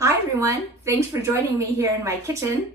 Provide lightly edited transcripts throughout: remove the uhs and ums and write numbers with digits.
Hi everyone, thanks for joining me here in my kitchen.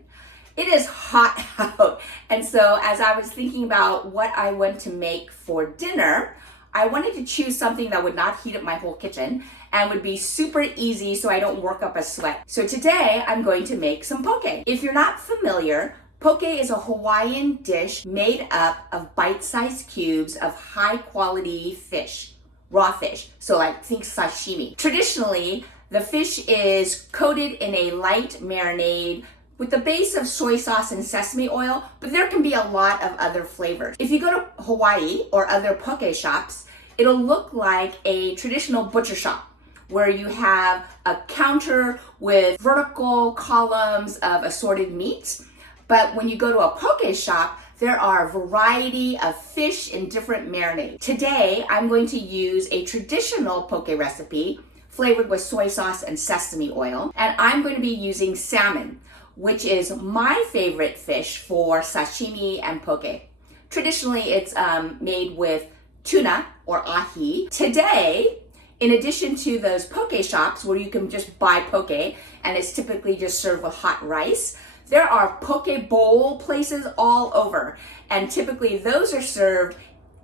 It is hot out, and so as I was thinking about what I want to make for dinner, I wanted to choose something that would not heat up my whole kitchen and would be super easy so I don't work up a sweat. So today I'm going to make some poke. If you're not familiar, poke is a Hawaiian dish made up of bite-sized cubes of high-quality fish, raw fish, so like think sashimi. Traditionally, the fish is coated in a light marinade with the base of soy sauce and sesame oil, but there can be a lot of other flavors. If you go to Hawaii or other poke shops, it'll look like a traditional butcher shop where you have a counter with vertical columns of assorted meats. But when you go to a poke shop, there are a variety of fish in different marinades. Today, I'm going to use a traditional poke recipe flavored with soy sauce and sesame oil. And I'm going to be using salmon, which is my favorite fish for sashimi and poke. Traditionally, it's made with tuna or ahi. Today, in addition to those poke shops where you can just buy poke and it's typically just served with hot rice, there are poke bowl places all over. And typically those are served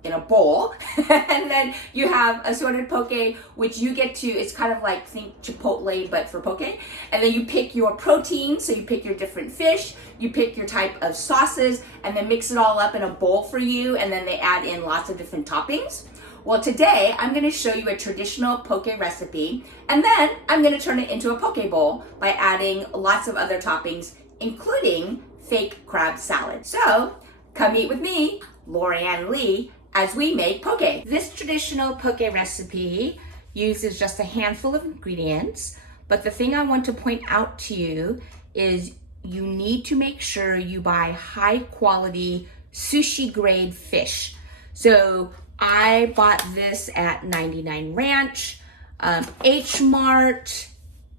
in a bowl, and then you have assorted poke, which you get to, it's kind of like, think Chipotle, but for poke. And then you pick your protein, so you pick your different fish, you pick your type of sauces, and then mix it all up in a bowl for you, and then they add in lots of different toppings. Well, today I'm gonna show you a traditional poke recipe, and then I'm gonna turn it into a poke bowl by adding lots of other toppings, including fake crab salad. So, come eat with me, Lorianne Lee, as we make poke. This traditional poke recipe uses just a handful of ingredients, but the thing I want to point out to you is you need to make sure you buy high quality sushi grade fish. So I bought this at 99 Ranch, H Mart,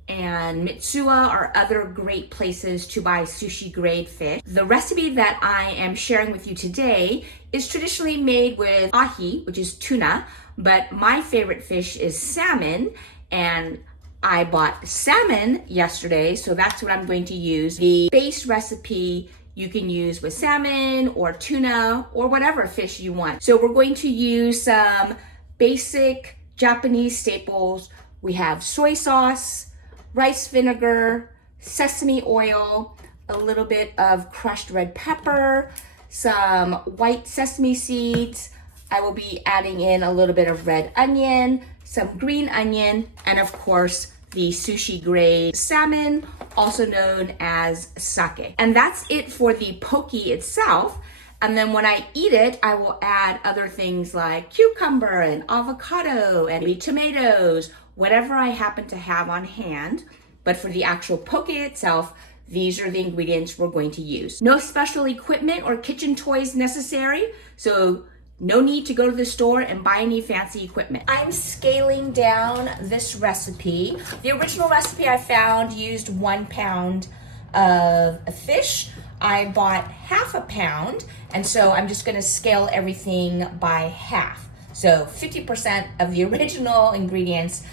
and Mitsuwa are other great places to buy sushi grade fish. The recipe that I am sharing with you today is traditionally made with ahi, which is tuna, but my favorite fish is salmon, and I bought salmon yesterday, so that's what I'm going to use. The base recipe you can use with salmon or tuna or whatever fish you want. So we're going to use some basic Japanese staples. We have soy sauce, rice vinegar, sesame oil, a little bit of crushed red pepper, some white sesame seeds. I will be adding in a little bit of red onion, some green onion, and of course, the sushi grade salmon, also known as sake. And that's it for the poke itself. And then when I eat it, I will add other things like cucumber and avocado and maybe tomatoes, whatever I happen to have on hand. But for the actual poke itself, these are the ingredients we're going to use. No special equipment or kitchen toys necessary, so no need to go to the store and buy any fancy equipment. I'm scaling down this recipe. The original recipe I found used 1 pound of fish. I bought half a pound, and so I'm just gonna scale everything by half. So 50% of the original ingredients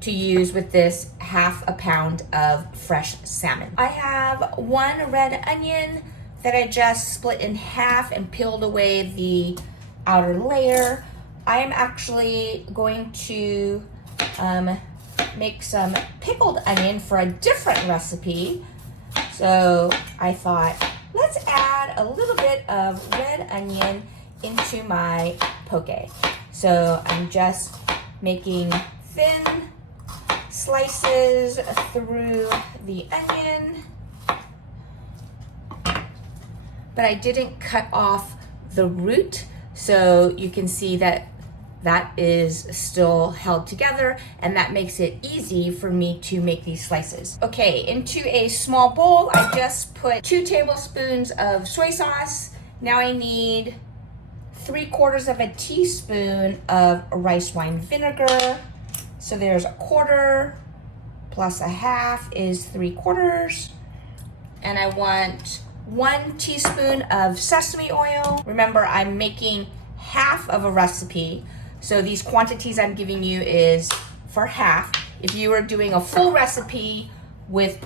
to use with this half a pound of fresh salmon. I have 1 red onion that I just split in half and peeled away the outer layer. I am actually going to make some pickled onion for a different recipe. So I thought, let's add a little bit of red onion into my poke. So I'm just making thin slices through the onion, but I didn't cut off the root, so you can see that that is still held together, and that makes it easy for me to make these slices. Okay, into a small bowl, I just put 2 tablespoons of soy sauce. Now I need 3/4 of a teaspoon of rice wine vinegar. So there's 1/4 plus a half is 3/4. And I want 1 teaspoon of sesame oil. Remember, I'm making half of a recipe, so these quantities I'm giving you is for half. If you were doing a full recipe with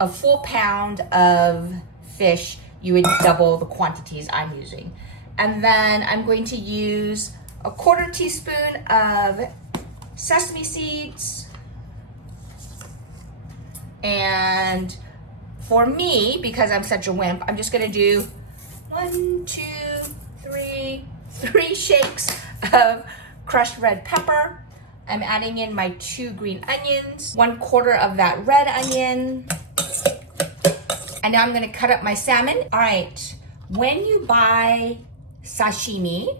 a full pound of fish, you would double the quantities I'm using. And then I'm going to use a 1/4 teaspoon of sesame seeds. And for me, because I'm such a wimp, I'm just gonna do 1, 2, 3 shakes of crushed red pepper. I'm adding in my 2 green onions, 1/4 of that red onion. And now I'm gonna cut up my salmon. All right, when you buy sashimi,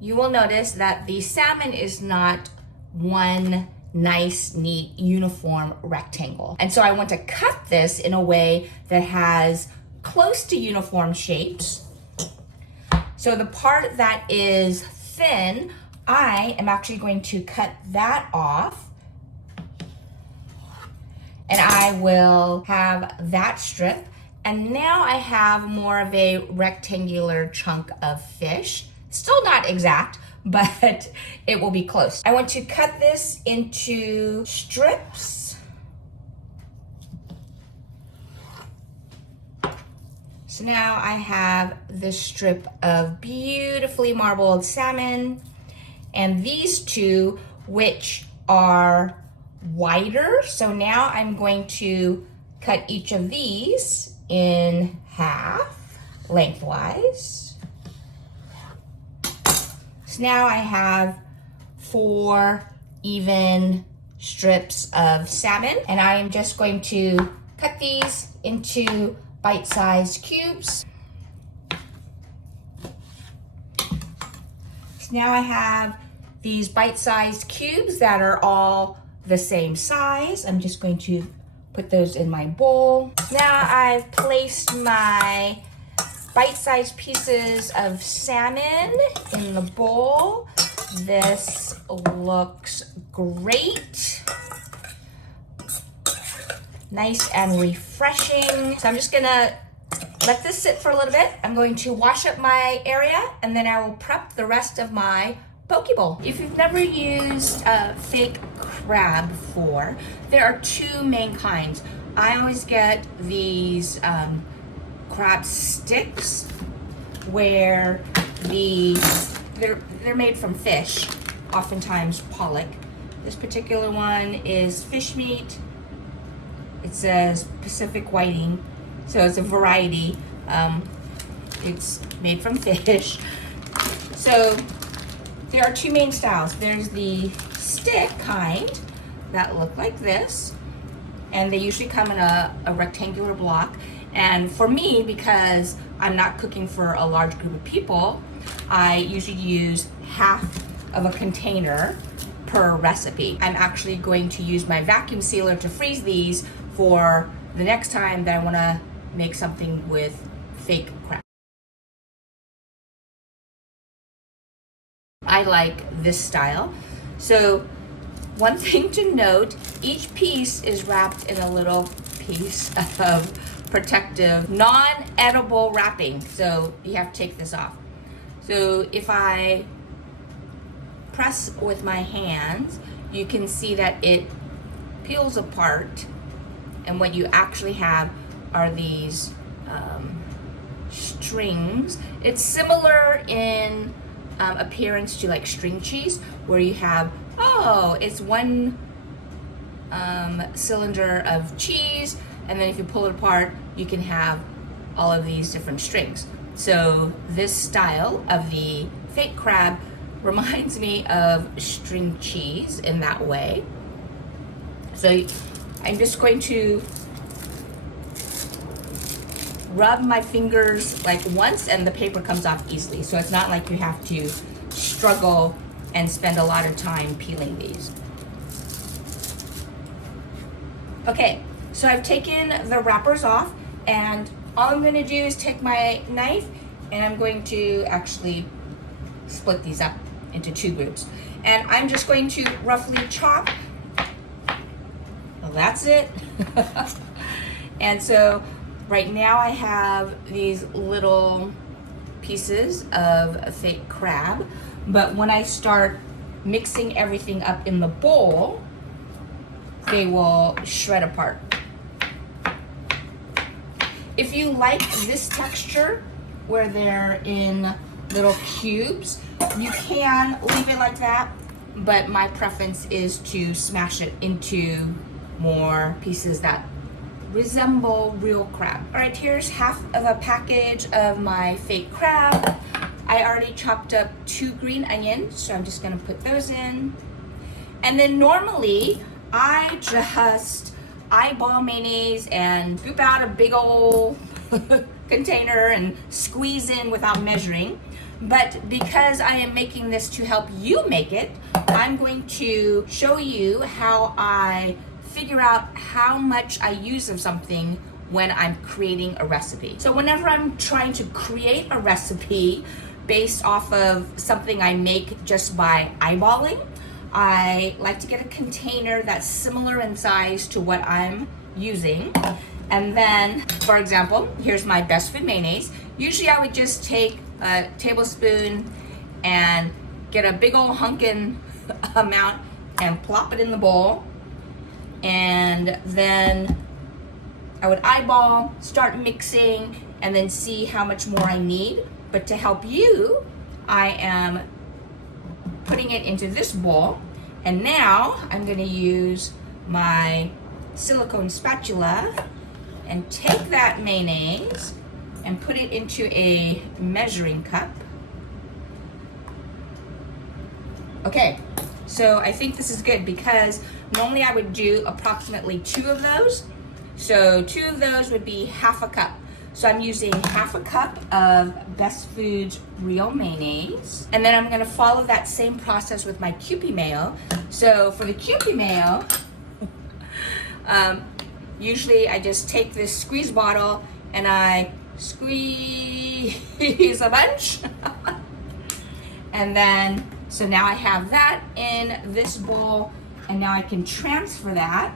you will notice that the salmon is not one nice, neat, uniform rectangle. And so I want to cut this in a way that has close to uniform shapes. So the part that is thin, I am actually going to cut that off. And I will have that strip. And now I have more of a rectangular chunk of fish. Still not exact, but it will be close. I want to cut this into strips. So now I have this strip of beautifully marbled salmon, and these two, which are wider. So now I'm going to cut each of these in half lengthwise. So now I have 4 even strips of salmon, and I am just going to cut these into bite-sized cubes. So now I have these bite-sized cubes that are all the same size. I'm just going to put those in my bowl. Now I've placed my bite-sized pieces of salmon in the bowl. This looks great. Nice and refreshing. So I'm just gonna let this sit for a little bit. I'm going to wash up my area, and then I will prep the rest of my poke bowl. If you've never used fake crab before, there are 2 main kinds. I always get these crab sticks where they're made from fish, oftentimes pollock. This particular one is fish meat. It says Pacific whiting, so it's a variety. It's made from fish. So there are 2 main styles. There's the stick kind that look like this, and they usually come in a rectangular block. And for me, because I'm not cooking for a large group of people, I usually use half of a container per recipe. I'm actually going to use my vacuum sealer to freeze these for the next time that I want to make something with fake crab. I like this style. So one thing to note, each piece is wrapped in a little piece of protective, non-edible wrapping. So you have to take this off. So if I press with my hands, you can see that it peels apart, and what you actually have are these strings. It's similar in appearance to like string cheese, where you have, it's one cylinder of cheese, and then if you pull it apart, you can have all of these different strings. So this style of the fake crab reminds me of string cheese in that way. So I'm just going to rub my fingers like once, and the paper comes off easily. So it's not like you have to struggle and spend a lot of time peeling these. Okay, so I've taken the wrappers off, and all I'm gonna do is take my knife, and I'm going to actually split these up into 2 groups. And I'm just going to roughly chop. Well, that's it. And so right now I have these little pieces of fake crab, but when I start mixing everything up in the bowl, they will shred apart. If you like this texture where they're in little cubes, you can leave it like that, but my preference is to smash it into more pieces that resemble real crab. All right, here's half of a package of my fake crab. I already chopped up 2 green onions, so I'm just gonna put those in. And then normally, I just eyeball mayonnaise and scoop out a big old container and squeeze in without measuring. But because I am making this to help you make it, I'm going to show you how I figure out how much I use of something when I'm creating a recipe. So whenever I'm trying to create a recipe based off of something I make just by eyeballing, I like to get a container that's similar in size to what I'm using. And then, for example, here's my best food mayonnaise. Usually I would just take a tablespoon and get a big old hunkin' amount and plop it in the bowl. And then I would eyeball, start mixing, and then see how much more I need. But to help you, I am putting it into this bowl. And now I'm gonna use my silicone spatula and take that mayonnaise and put it into a measuring cup. Okay, so I think this is good because normally I would do approximately 2 of those. So 2 of those would be half a cup. So I'm using half a cup of Best Foods real mayonnaise. And then I'm gonna follow that same process with my Kewpie mayo. So for the Kewpie mayo, usually I just take this squeeze bottle and I squeeze a bunch. And then, so now I have that in this bowl, and now I can transfer that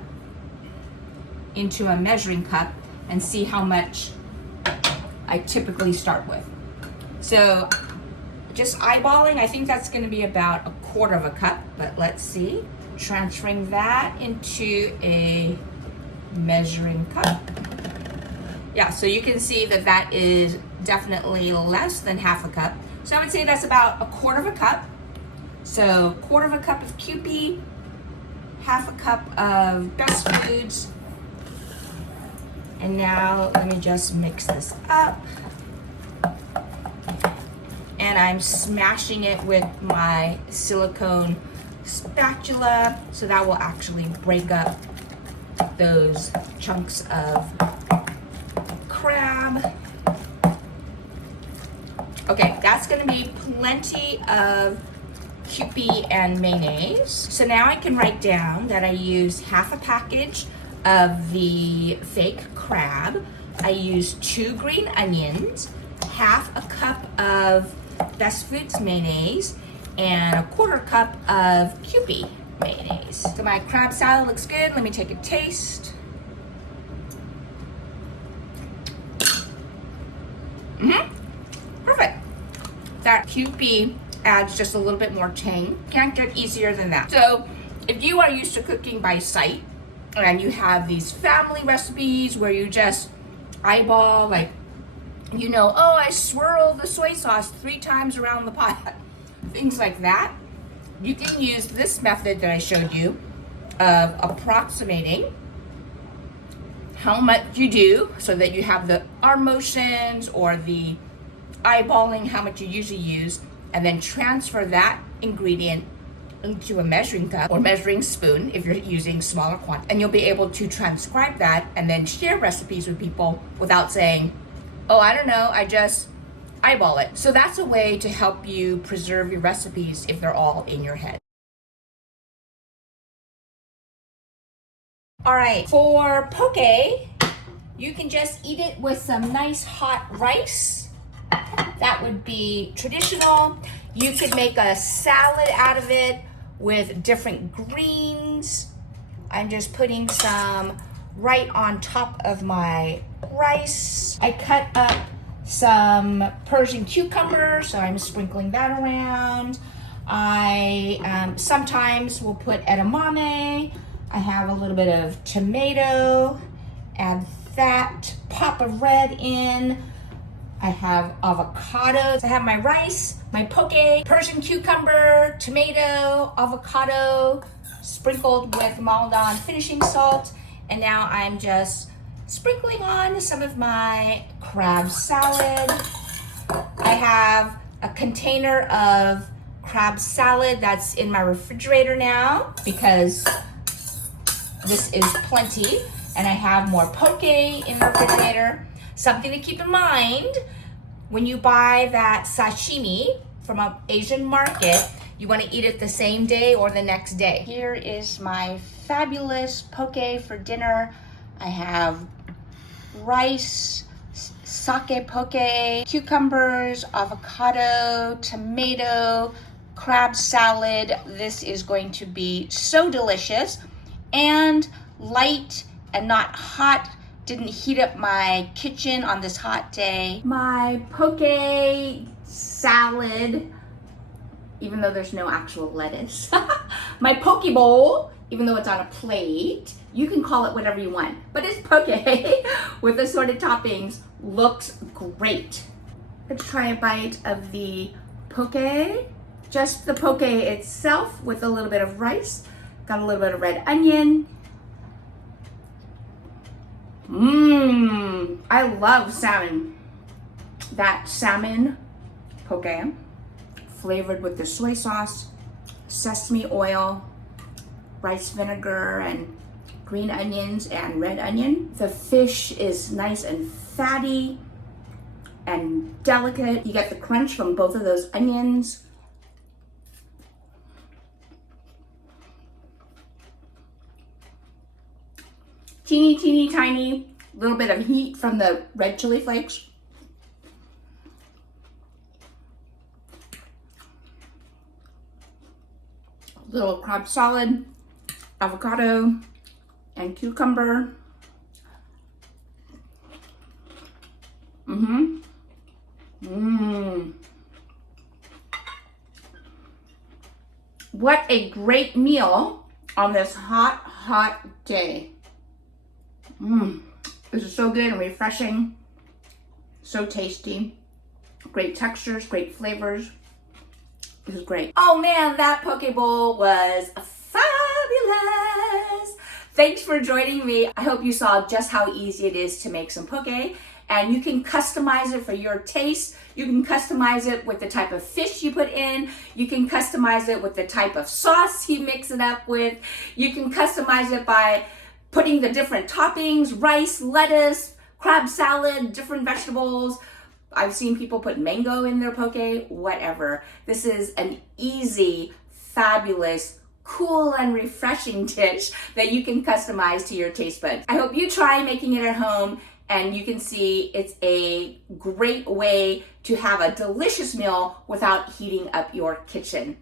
into a measuring cup and see how much I typically start with. So just eyeballing, I think that's gonna be about 1/4 of a cup, but let's see. Transferring that into a measuring cup. Yeah, so you can see that that is definitely less than half a cup. So I would say that's about 1/4 of a cup. So 1/4 of a cup of Kewpie, half a cup of Best Foods. And now let me just mix this up. And I'm smashing it with my silicone spatula, so that will actually break up those chunks of crab. Okay, that's gonna be plenty of Kewpie and mayonnaise. So now I can write down that I use half a package of the fake crab. I use 2 green onions, half a cup of Best Foods mayonnaise, and 1/4 cup of Kewpie mayonnaise. So my crab salad looks good. Let me take a taste. Perfect. That Kewpie adds just a little bit more tang. Can't get easier than that. So if you are used to cooking by sight and you have these family recipes where you just eyeball, like, you know, oh, I swirl the soy sauce 3 times around the pot, things like that, you can use this method that I showed you of approximating how much you do so that you have the arm motions or the eyeballing how much you usually use, and then transfer that ingredient into a measuring cup or measuring spoon if you're using smaller quantities, and you'll be able to transcribe that and then share recipes with people without saying, oh, I don't know, I just eyeball it. So that's a way to help you preserve your recipes if they're all in your head. All right, for poke, you can just eat it with some nice hot rice. That would be traditional. You could make a salad out of it with different greens. I'm just putting some right on top of my rice. I cut up some Persian cucumber, so I'm sprinkling that around. I sometimes will put edamame. I have a little bit of tomato, add that, pop of red in. I have avocados. I have my rice, my poke, Persian cucumber, tomato, avocado, sprinkled with Maldon finishing salt. And now I'm just sprinkling on some of my crab salad. I have a container of crab salad that's in my refrigerator now because this is plenty. And I have more poke in the refrigerator. Something to keep in mind, when you buy that sashimi from an Asian market, you want to eat it the same day or the next day. Here is my fabulous poke for dinner. I have rice, sake poke, cucumbers, avocado, tomato, crab salad. This is going to be so delicious and light and not hot. Didn't heat up my kitchen on this hot day. My poke salad, even though there's no actual lettuce. My poke bowl, even though it's on a plate. You can call it whatever you want, but it's poke with assorted toppings. Looks great. Let's try a bite of the poke. Just the poke itself with a little bit of rice. Got a little bit of red onion. I love salmon. That salmon poke, flavored with the soy sauce, sesame oil, rice vinegar, and green onions and red onion. The fish is nice and fatty and delicate. You get the crunch from both of those onions. Teeny tiny little bit of heat from the red chili flakes. Little crab salad, avocado, and cucumber. What a great meal on this hot day. This is so good and refreshing. So tasty. Great textures, great flavors. This is great. Oh man, that poke bowl was fabulous. Thanks for joining me. I hope you saw just how easy it is to make some poke, and you can customize it for your taste. You can customize it with the type of fish you put in. You can customize it with the type of sauce you mix it up with. You can customize it by putting the different toppings, rice, lettuce, crab salad, different vegetables. I've seen people put mango in their poke, whatever. This is an easy, fabulous, cool and refreshing dish that you can customize to your taste buds. I hope you try making it at home and you can see it's a great way to have a delicious meal without heating up your kitchen.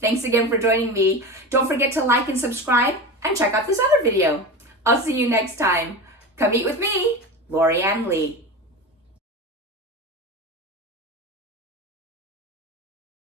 Thanks again for joining me. Don't forget to like and subscribe and check out this other video. I'll see you next time. Come eat with me, Lorianne Lee.